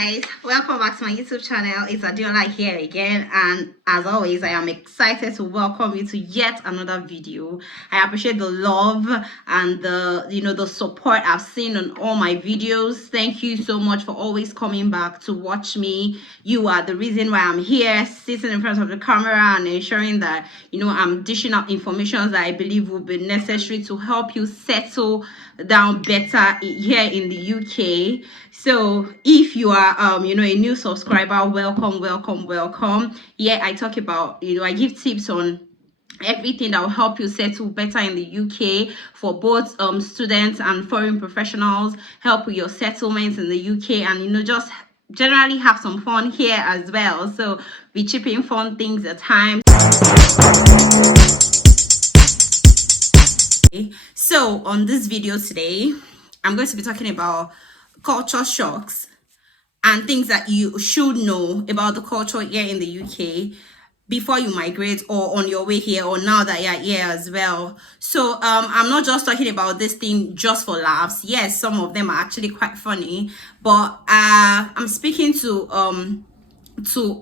guys, welcome back to my YouTube channel. It's Adiola here again, and as always I am excited to welcome you to yet another video. I appreciate the love and the support I've seen on all my videos. Thank you so much for always coming back to watch me. You are the reason why I'm here, sitting in front of the camera and ensuring that I'm dishing out information that I believe will be necessary to help you settle down better here in the UK. So if you are a new subscriber, welcome. Here I talk about, I give tips on everything that will help you settle better in the UK for both students and foreign professionals, help with your settlements in the UK, and just generally have some fun here as well. So be chipping fun things at times. So on this video today, I'm going to be talking about culture shocks and things that you should know about the culture here in the UK before you migrate, or on your way here, or now that you're here as well. So I'm not just talking about this thing just for laughs. Yes, some of them are actually quite funny, but I'm speaking to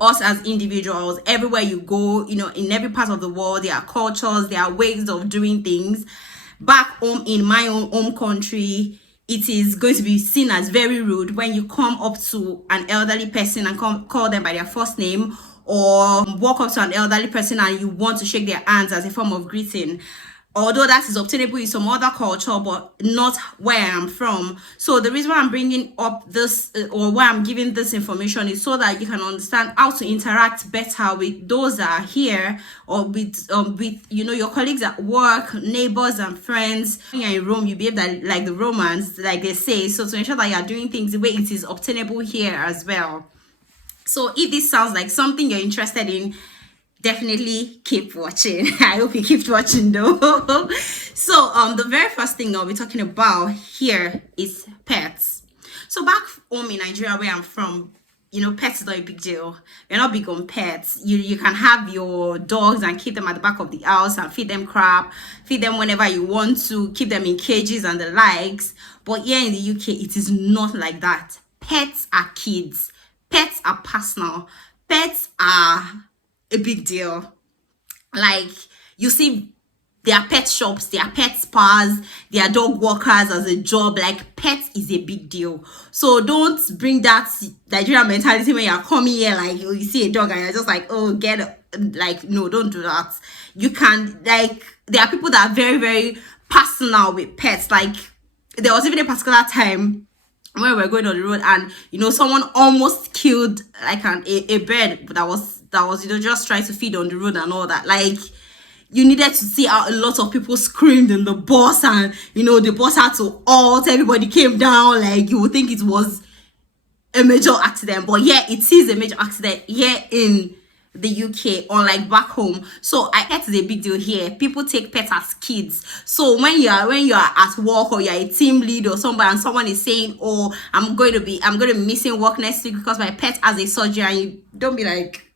us as individuals. Everywhere you go, in every part of the world, there are cultures, there are ways of doing things. Back home in my own home country, it is going to be seen as very rude when you come up to an elderly person and call them by their first name, or walk up to an elderly person and you want to shake their hands as a form of greeting. Although that is obtainable in some other culture, but not where I'm from. So the reason why I'm bringing up this, or why I'm giving this information, is so that you can understand how to interact better with those that are here, or with your colleagues at work, neighbors and friends. When you're in Rome, you behave like the Romans, like they say. So to ensure that you're doing things the way it is obtainable here as well. So if this sounds like something you're interested in, definitely keep watching. I hope you keep watching though. So the very first thing I'll be talking about here is pets. So back home in Nigeria, where I'm from, pets is not a big deal. We're not big on pets. You can have your dogs and keep them at the back of the house and feed them crap, feed them whenever you want to, keep them in cages and the likes. But here in the UK, it is not like that. Pets are kids. Pets are personal. Pets are a big deal. Like, you see, there are pet shops, there are pet spas, there are dog walkers as a job. Like, pets is a big deal. So don't bring that Nigerian mentality when you're coming here, like you see a dog and you're just like, oh, no, don't do that. You can, like, there are people that are very, very personal with pets. Like, there was even a particular time when we were going on the road and someone almost killed like a bird that was just trying to feed on the road and all that. Like, you needed to see how a lot of people screamed in the bus, and the bus had to halt, everybody came down. Like, you would think it was a major accident, but yeah, it is a major accident here in the UK, unlike back home. So pets is a big deal here. People take pets as kids. So when you are at work, or you're a team lead or somebody, and someone is saying, oh, I'm going to be missing work next week because my pet has a surgery, and you don't be like,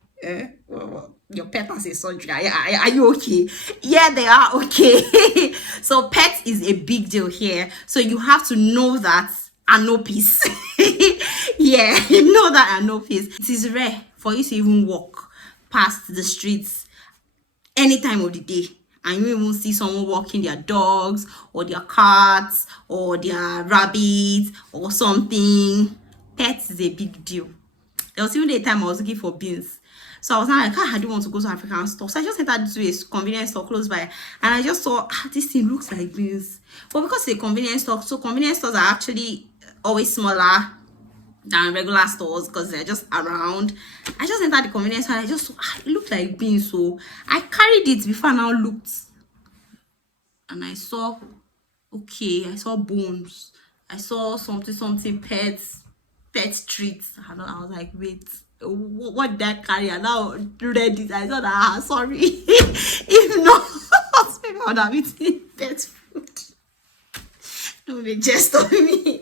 well, your pet has a surgery, are you okay? Yeah, they are okay. So pets is a big deal here. So you have to know that and know peace. Yeah, you know that and know peace. It is rare for you to even walk past the streets any time of the day and you even see someone walking their dogs or their cats or their rabbits or something. Pets is a big deal. There was even a time I was looking for beans. So I was like, I do want to go to African store. So I just entered to a convenience store close by, and I just saw, this thing looks like beans. But because it's a convenience store, so convenience stores are actually always smaller than regular stores because they're just around. I just entered the convenience store and I just saw, it looked like beans. So I carried it before I now looked. And I saw, okay, I saw bones. I saw something pet treats. And I was like, wait, what did I carry? And now read it. I thought, sorry. If not, maybe I would have eaten pet food. Don't make jest of me.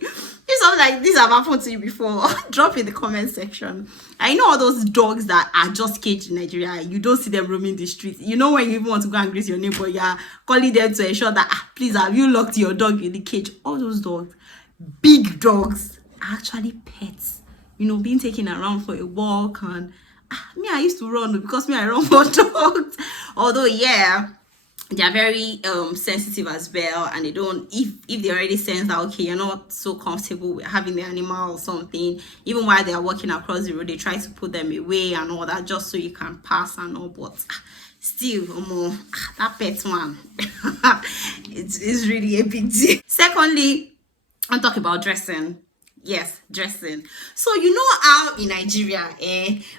If something like this have happened to you before, drop in the comment section. I know all those dogs that are just caged in Nigeria. You don't see them roaming the streets. When you even want to go and greet your neighbor, you're calling them to ensure that, please, have you locked your dog in the cage? All those dogs, big dogs, are actually pets being taken around for a walk. And me, I used to run because me, I run for dogs. Although, yeah, they are very sensitive as well, and they don't, if they already sense that okay, you're not so comfortable with having the animal or something, even while they are walking across the road, they try to put them away and all that just so you can pass and all. But still, that pet man, it's really a big deal. Secondly, I'm talking about dressing. Yes, dressing. So you know how in Nigeria,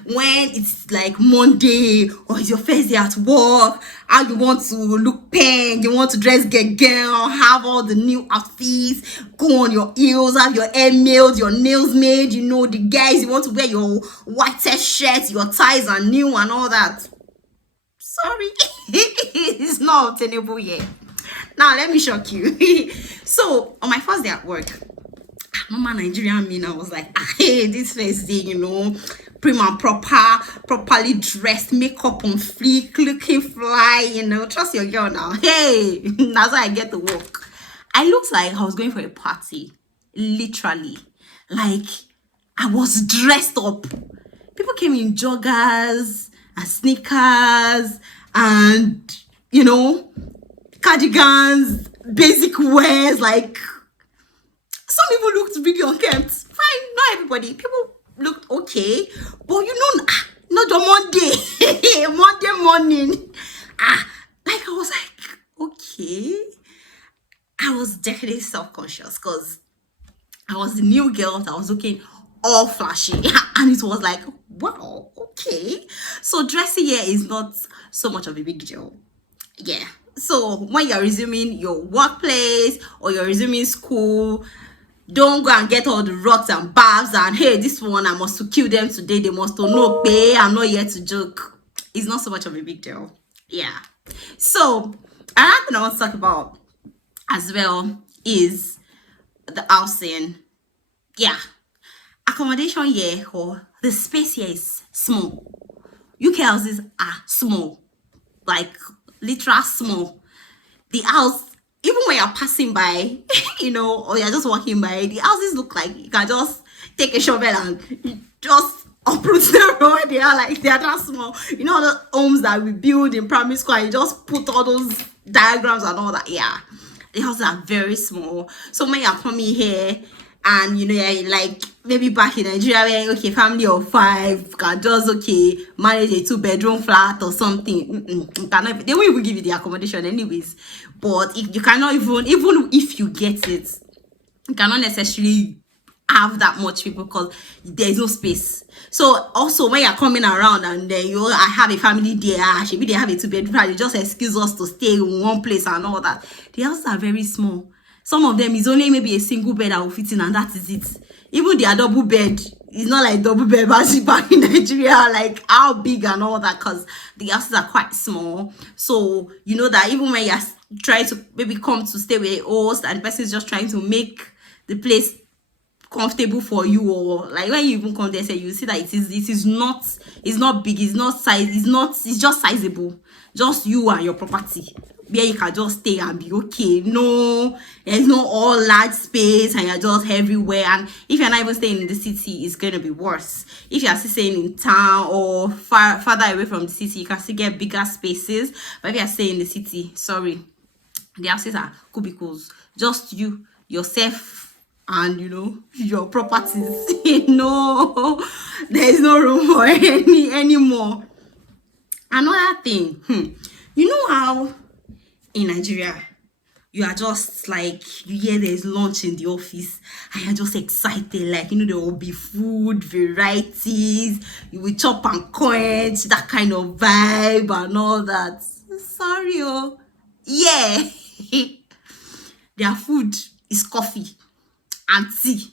when it's like Monday or it's your first day at work, how you want to look pen, you want to dress get girl, have all the new outfits, go on your heels, have your hair nailed, your nails made, the guys, you want to wear your whitest shirts, your ties are new and all that. Sorry, it's not obtainable yet. Now let me shock you. So on my first day at work, normal Nigerian me, I was like, hey, this first day, prim and properly dressed, makeup on fleek, looking fly, trust your girl now. Hey, that's why I get to work. I looked like I was going for a party, literally. Like, I was dressed up. People came in joggers and sneakers and, cardigans, basic wears, like, some people looked really unkempt. Fine, not everybody. People looked okay. But not on Monday. Monday morning. Like I was like, okay. I was definitely self-conscious because I was the new girl that was looking all flashy. And it was like, wow, okay. So dressing here is not so much of a big deal. Yeah. So when you're resuming your workplace or you're resuming school, don't go and get all the rocks and barbs and hey, this one I must to kill them today, they must to know pay, I'm not here to joke. It's not so much of a big deal. Yeah. So another thing I want to talk about as well is the housing. Yeah. Accommodation here, or the space here is small. UK houses are small, like literal small. The house, even when you're passing by, or you're just walking by, the houses look like you can just take a shovel and just uproot them where they are. Like, they are that small. The homes that we build in primary school, and you just put all those diagrams and all that. Yeah, the houses are very small. So when you're coming here and you're like maybe back in Nigeria where okay, family of 5 can just manage a 2-bedroom flat or something. They won't even give you the accommodation anyways. But if you cannot even if you get it, you cannot necessarily have that much people because there's no space. So also when you're coming around and then I have a family there, maybe they have a 2-bedroom flat, you just excuse us to stay in one place and all that. The houses are very small. Some of them is only maybe a single bed that will fit in, and that is it. Even their double bed is not like double bed back in Nigeria, like how big and all that, because the houses are quite small. So that even when you're trying to maybe come to stay with a host and the person is just trying to make the place comfortable for you, or like when you even come there, say you see that it's not big, it's not size, it's just sizable, just you and your property where you can just stay and be okay. No, there's no all large space and you're just everywhere. And if you're not even staying in the city, it's going to be worse. If you're still staying in town or farther away from the city, you can still get bigger spaces. But if you're staying in the city, sorry, the houses are cubicles, just you, yourself, and your properties. No, there is no room for anymore. Another thing, how in Nigeria you are just like, you hear there's lunch in the office and you're just excited, like there will be food varieties, you will chop and quench, that kind of vibe and all that. Sorry, yeah. Their food is coffee and tea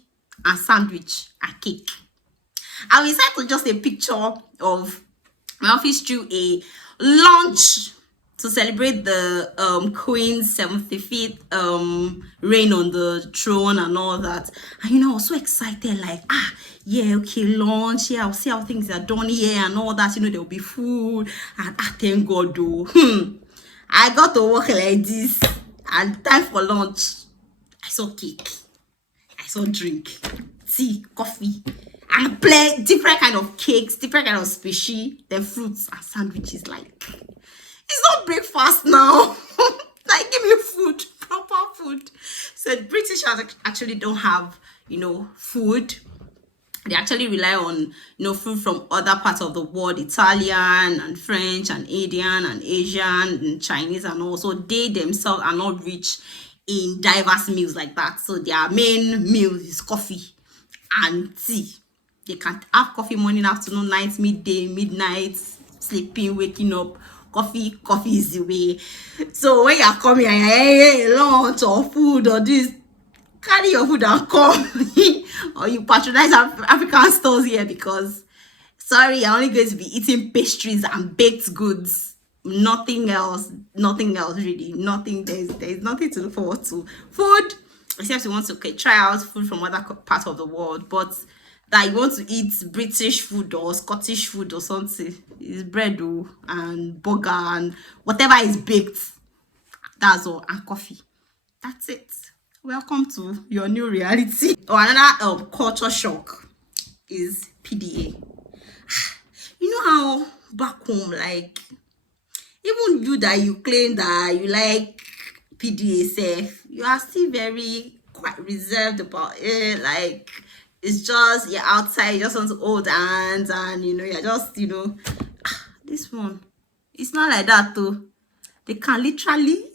and sandwich and cake. I will decide to just a picture of my office through a lunch to celebrate the Queen's 75th reign on the throne and all that. And I was so excited, like, yeah, okay, lunch, yeah, I'll see how things are done here and all that. There'll be food, and thank God, though. I got to work like this, and time for lunch, I saw cake, I saw drink, tea, coffee, and play different kind of cakes, different kind of species, then fruits and sandwiches. Like, it's not breakfast now. Like, give me food, proper food. So the British actually don't have, food. They actually rely on, food from other parts of the world, Italian and French and Indian and Asian and Chinese, and also they themselves are not rich in diverse meals like that. So their main meal is coffee and tea. They can have coffee morning, afternoon, night, midday, midnight, sleeping, waking up. Coffee is the way. So when you're coming and hey, lunch or food or this, carry your food and come. Or you patronize African stores here, because sorry, you're only going to be eating pastries and baked goods. Nothing else really. Nothing. There's nothing to look forward to. Food, except you want to try out food from other parts of the world, but that you want to eat British food or Scottish food or something, is bread and burger and whatever is baked. That's all. And coffee. That's it. Welcome to your new reality. Another culture shock is PDA. You know how back home, like, even you that you claim that you like PDA safe, you are still very quite reserved about it. Like, it's just you're outside, you just want to hold hands, and you're just this one. It's not like that though. They can literally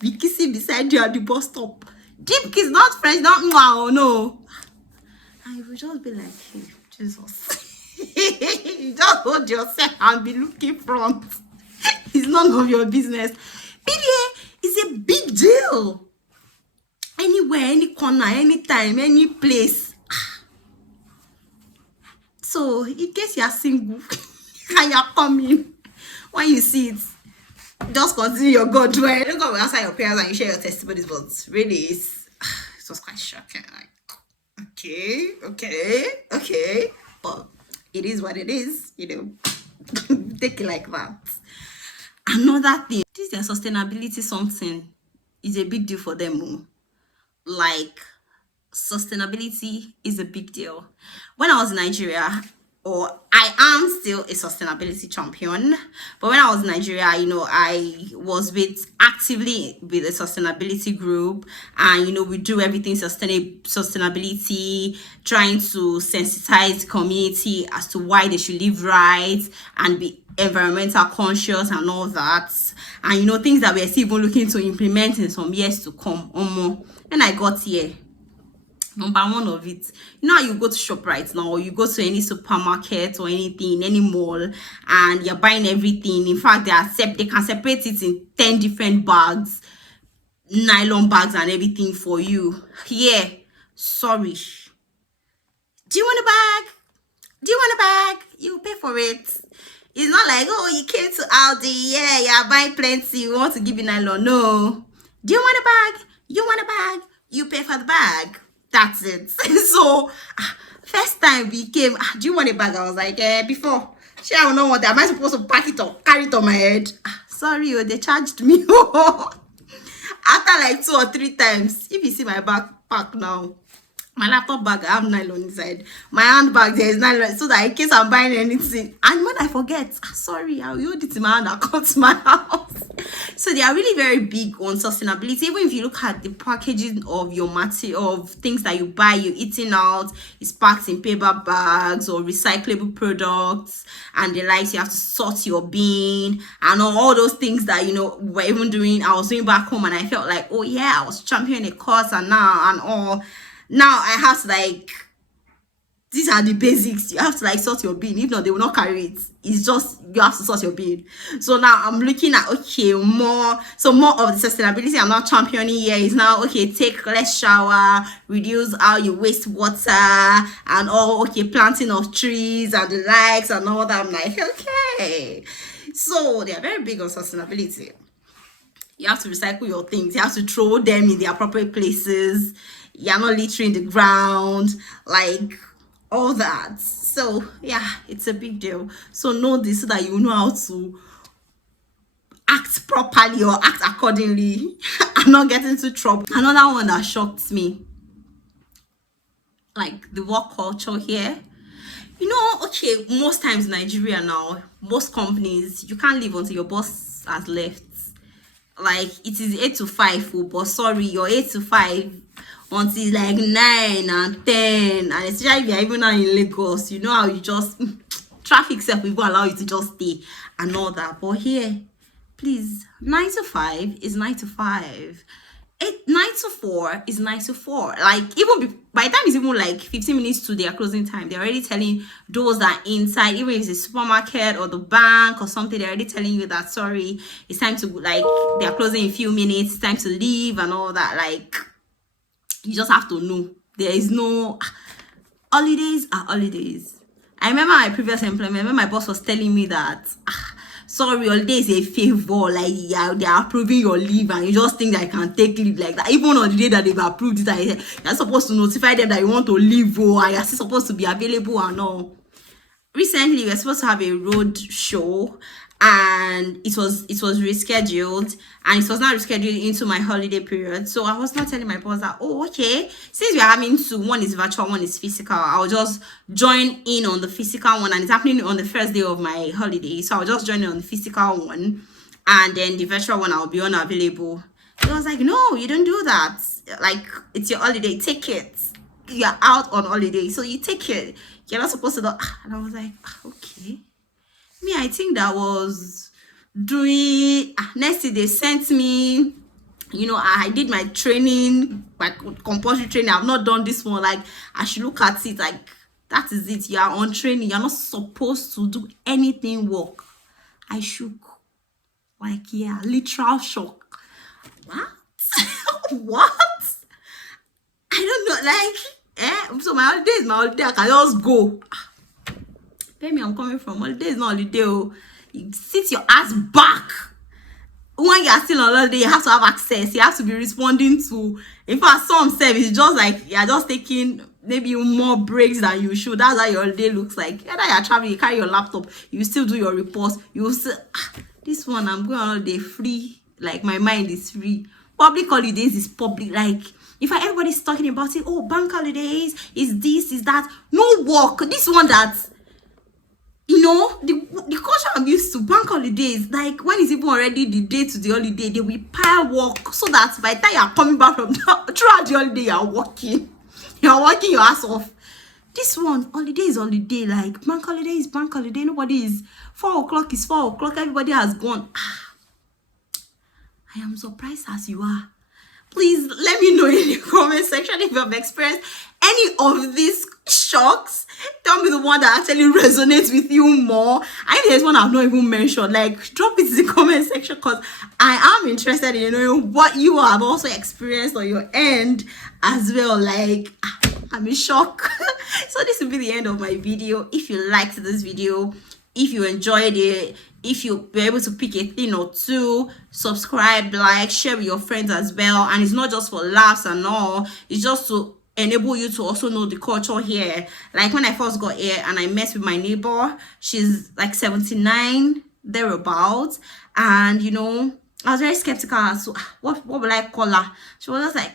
be kissing beside you at the bus stop. Deep kiss, not French, not wow, no. And you will just be like, hey, Jesus. You just hold yourself and be looking front. It's none of your business. PDA is a big deal. Anywhere, any corner, anytime, any place. So in case you are single and you are coming, when you see it, just continue your God way. Don't go outside your parents and you share your testimonies, but really it was quite shocking. Like, okay, but it is what it is, take it like that. Another thing, this their sustainability something is a big deal for them. Like, sustainability is a big deal. When I was in Nigeria, or I am still a sustainability champion, but when I was in Nigeria, I was actively with a sustainability group, and we do everything sustainability, trying to sensitize the community as to why they should live right and be environmental conscious and all that, and things that we're still even looking to implement in some years to come. When I got here, number one of it, how you go to shop right now, or you go to any supermarket or anything, any mall, and you're buying everything. In fact, they can separate it in 10 different bags, nylon bags and everything for you. Here, sorry, do you want a bag? You pay for it. It's not like, oh, you came to Aldi, you're buying plenty, you want to give you nylon. No. Do you want a bag? You pay for the bag. That's it. So first time we came, do you want a bag? I was like, before, I will not want that. Am I supposed to pack it or carry it on my head? Sorry, they charged me. After like 2 or 3 times, if you see my backpack now, my laptop bag, I have nylon inside. My handbag, there is nylon, so that in case I'm buying anything, and when I forget, sorry, I'll hold it in my hand, I'll come to my house. So they are really very big on sustainability. Even if you look at the packaging of your material, of things that you buy, you're eating out, it's packed in paper bags or recyclable products, and the likes. You have to sort your bin and all those things that we're even doing. I was doing back home, and I felt like, oh yeah, I was championing a cause, and now I have to these are the basics. You have to sort your bin. If not, they will not carry it. It's just you have to sort your bin. So now I'm looking at more of the sustainability I'm not championing here is now take less shower, reduce how you waste water, and all planting of trees and the likes and all that. I'm like, okay. So they are very big on sustainability. You have to recycle your things. You have to throw them in the appropriate places. You're not littering the ground, all that. So yeah, it's a big deal. So know this so that you know how to act properly or act accordingly and not get into trouble. Another one that shocked me, the work culture here. okay, most times in Nigeria now, most companies, you can't leave until your boss has left. Like, it is 8 to 5, oh, but sorry, you're 8 to 5 until like 9 and 10. And especially if you're even now in Lagos, you know how you just traffic self will allow you to just stay and all that. But here, please, 9 to 5 is 9 to 5. 9 to 4 is 9 to 4. Like, even by the time it's even like 15 minutes to their closing time, they're already telling those that are inside, even if it's a supermarket or the bank or something, they're already telling you that, sorry, it's time to, like, they're closing in a few minutes, it's time to leave and all that. Like, you just have to know. There is no holidays are holidays. I remember my previous employment when my boss was telling me that, sorry, holiday is a favor, like, yeah, they are approving your leave and you just think that I can take leave like that. Even on the day that they've approved it, you're supposed to notify them that you want to leave, or you're still supposed to be available and all. Recently, we were supposed to have a road show, and it was rescheduled, and it was not rescheduled into my holiday period. So I was not telling my boss that, oh, okay, since we are having two, one is virtual, one is physical, I'll just join in on the physical one, and it's happening on the first day of my holiday, so I'll just join in on the physical one, and then the virtual one I'll be unavailable. He was like, no, you don't do that. Like, it's your holiday, take it. You're out on holiday, so you take it. You're not supposed to do. And I was like, okay. Me, I think that was doing. Next day they sent me, you know, I did my training, my compulsory training. I've not done this one. Like, I should look at it like, that is it. You are on training. You're not supposed to do anything work. I shook. Like, yeah, literal shock. What? What? I don't know, like, so my holiday is my holiday, I can just go. Tell me I'm coming from holiday, is not holiday, oh. You sit your ass back. When you are still on holiday, you have to have access, you have to be responding to, in fact, some service, just like, you're just taking maybe more breaks than you should. That's how your holiday looks like. Either you're traveling, you carry your laptop, you still do your reports, you will still, this one, I'm going on holiday free, like, my mind is free. Public holidays is public, like, if everybody's talking about it, oh, bank holidays, is this, is that, no work. This one that, you know, the culture I'm used to, bank holidays, like, when it's even already the day to the holiday, they will pile work, so that by the time you're coming back from throughout the holiday, you're working your ass off. This one, holiday is holiday, like, bank holiday is bank holiday, nobody is, 4 o'clock is 4 o'clock, everybody has gone. I am surprised as you are. Please let me know in the comment section if you have experienced any of these shocks. Tell me the one that actually resonates with you more. I think there's one I've not even mentioned. Like, drop it in the comment section, because I am interested in knowing what you have also experienced on your end as well. Like, I'm in shock. So this will be the end of my video. If you liked this video, if you enjoyed it, if you were able to pick a thing or two, subscribe, like, share with your friends as well. And it's not just for laughs and all, it's just to enable you to also know the culture here. Like, when I first got here and I met with my neighbor, she's like 79 thereabouts, and you know, I was very skeptical as to what will I call her. She was just like,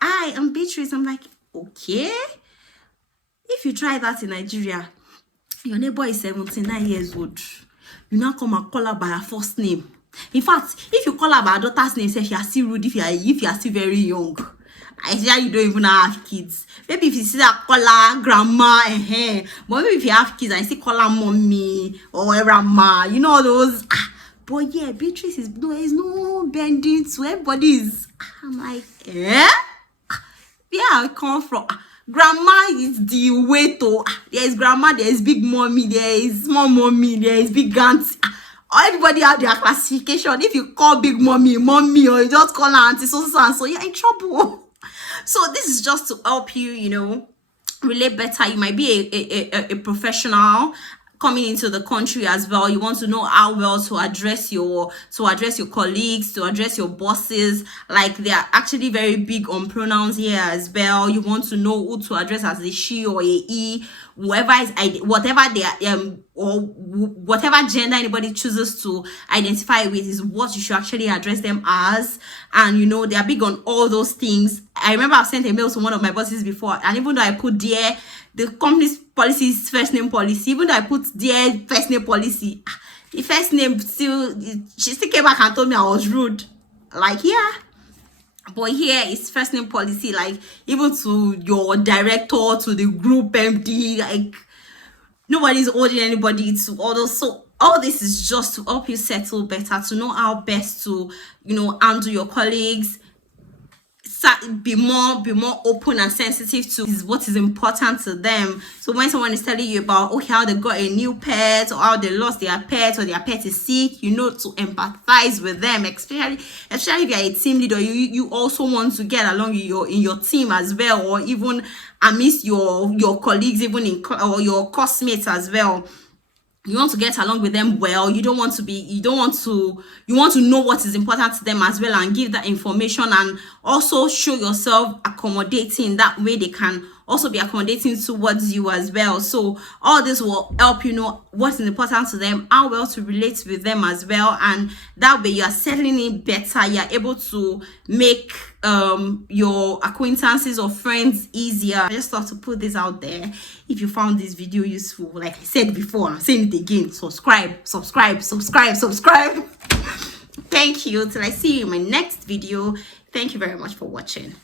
I am Beatrice. I'm like, okay, if you try that in Nigeria, your neighbor is 79 years old, you now come and call her by her first name. In fact, if you call her by her daughter's name, say you are still rude if you are still very young. I see you don't even have kids. Maybe if you see that, call her grandma, but maybe if you have kids, I see call her mommy or grandma, you know those. But yeah, Beatrice is no bending to everybody. I'm like, where I come from. Grandma is the way to. There is grandma, there is big mommy, there is small mommy, there is big auntie. Everybody have their classification. If you call big mommy, or you just call her auntie, so and so, you're in trouble. So this is just to help you, you know, relate better. You might be a professional coming into the country as well. You want to know how well to address your colleagues, to address your bosses. Like, they are actually very big on pronouns here as well. You want to know who to address as a she or a he, whatever they are, or whatever gender anybody chooses to identify with is what you should actually address them as. And you know, they are big on all those things. I remember I've sent a mail to one of my bosses before, and even though I put there the company's policy is first name policy. Even though I put their first name policy, the first name still, she still came back and told me I was rude. Like, yeah. But here it's first name policy, like even to your director, to the group MD, like nobody's holding anybody to orders. So all this is just to help you settle better, to know how best to, handle your colleagues, be more open and sensitive to what is important to them. So when someone is telling you about how they got a new pet, or how they lost their pet, or their pet is sick, to empathize with them, especially if you're a team leader. You also want to get along in your team as well, or even amidst your colleagues, even or your classmates as well. You want to get along with them well. You want to know what is important to them as well, and give that information, and also show yourself accommodating. That way they can also be accommodating towards you as well. So all this will help you know what's important to them, how well to relate with them as well, and that way you are settling in better. You're able to make your acquaintances or friends easier. I just thought to put this out there. If you found this video useful, like I said before, I'm saying it again, subscribe. Thank you. Till I see you in my next video. Thank you very much for watching.